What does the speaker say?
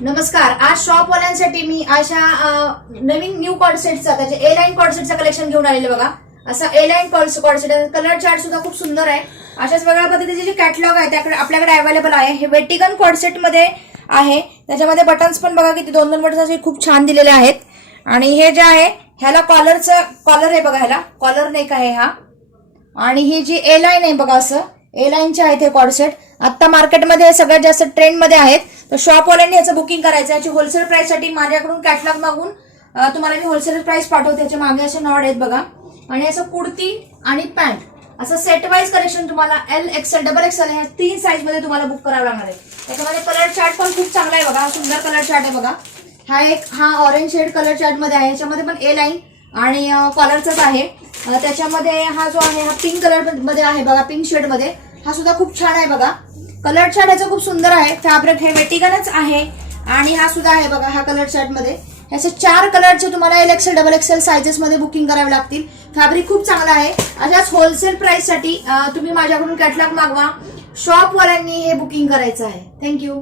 नमस्कार. आज शॉपवाल्यांसाठी मी अशा नवीन न्यू कॉर्डसेटचा त्याचे ए लाईन कॉर्डसेटचा कलेक्शन घेऊन आलेले बघा. असा ए लाईन कॉर्डसेट कलर चार्ट सुद्धा खूप सुंदर आहे. अशाच वेगळ्या पद्धतीचे जे कॅटलॉग आहे त्याकडे आपल्याकडे अवेलेबल आहे. हे वेटिकन कॉर्डसेट मध्ये आहे. त्याच्यामध्ये बटन्स पण बघा किती दोन बटन्स असे खूप छान दिलेले आहेत. आणि हे जे आहे ह्याला कॉलर आहे बघा, ह्याला कॉलर नेक आहे हा. आणि ही जी ए लाईन आहे बघा, असं ए लाईनचे आहेत हे कॉर्डसेट. आता मार्केटमध्ये सगळ्यात जास्त ट्रेंड मध्ये आहेत. तर शॉपवाल्यांनी याचं बुकिंग करायचं. याची होलसेल प्राइस साठी माझ्याकडून कॅटलॉग मागून तुम्हाला मी होलसेल प्राइस पाठवते. त्याच्या मागे असे नॉड आहेत बघा. आणि असं कुर्ती आणि पॅन्ट असं सेट वाईज कलेक्शन तुम्हाला एल एक्सेल डबल एक्सेल ह्या 3 साईज मध्ये तुम्हाला बुक करावं लागणार आहे. त्याच्यामध्ये कलर चार्ट पण खूप चांगला आहे बघा. सुंदर कलर चार्ट आहे बघा. हा ऑरेंज शेड कलर चार्ट मध्ये आहे. याच्यामध्ये पण ए लाईन आणि कॉलरचाच आहे. त्याच्यामध्ये हा जो आहे हा पिंक कलर मध्ये आहे बघा, पिंक शेड मध्ये. हा सुद्धा खूप छान आहे बघा. कलर चार्ट याचा खूप सुंदर आहे. फॅब्रिक हे वेटिकनच आहे. आणि हा सुद्धा आहे बघा हा कलर चार्ट मध्ये. ह्याचे 4 कलरचे तुम्हाला L XL double XL sizes मध्ये बुकिंग करावे लागतील. फॅब्रिक खूप चांगला आहे. अशाच होलसेल प्राइस साठी तुम्ही माझ्याकडून कॅटलॉग मागवा. शॉपवाल्यांनी हे बुकिंग करायचं आहे. थँक्यू.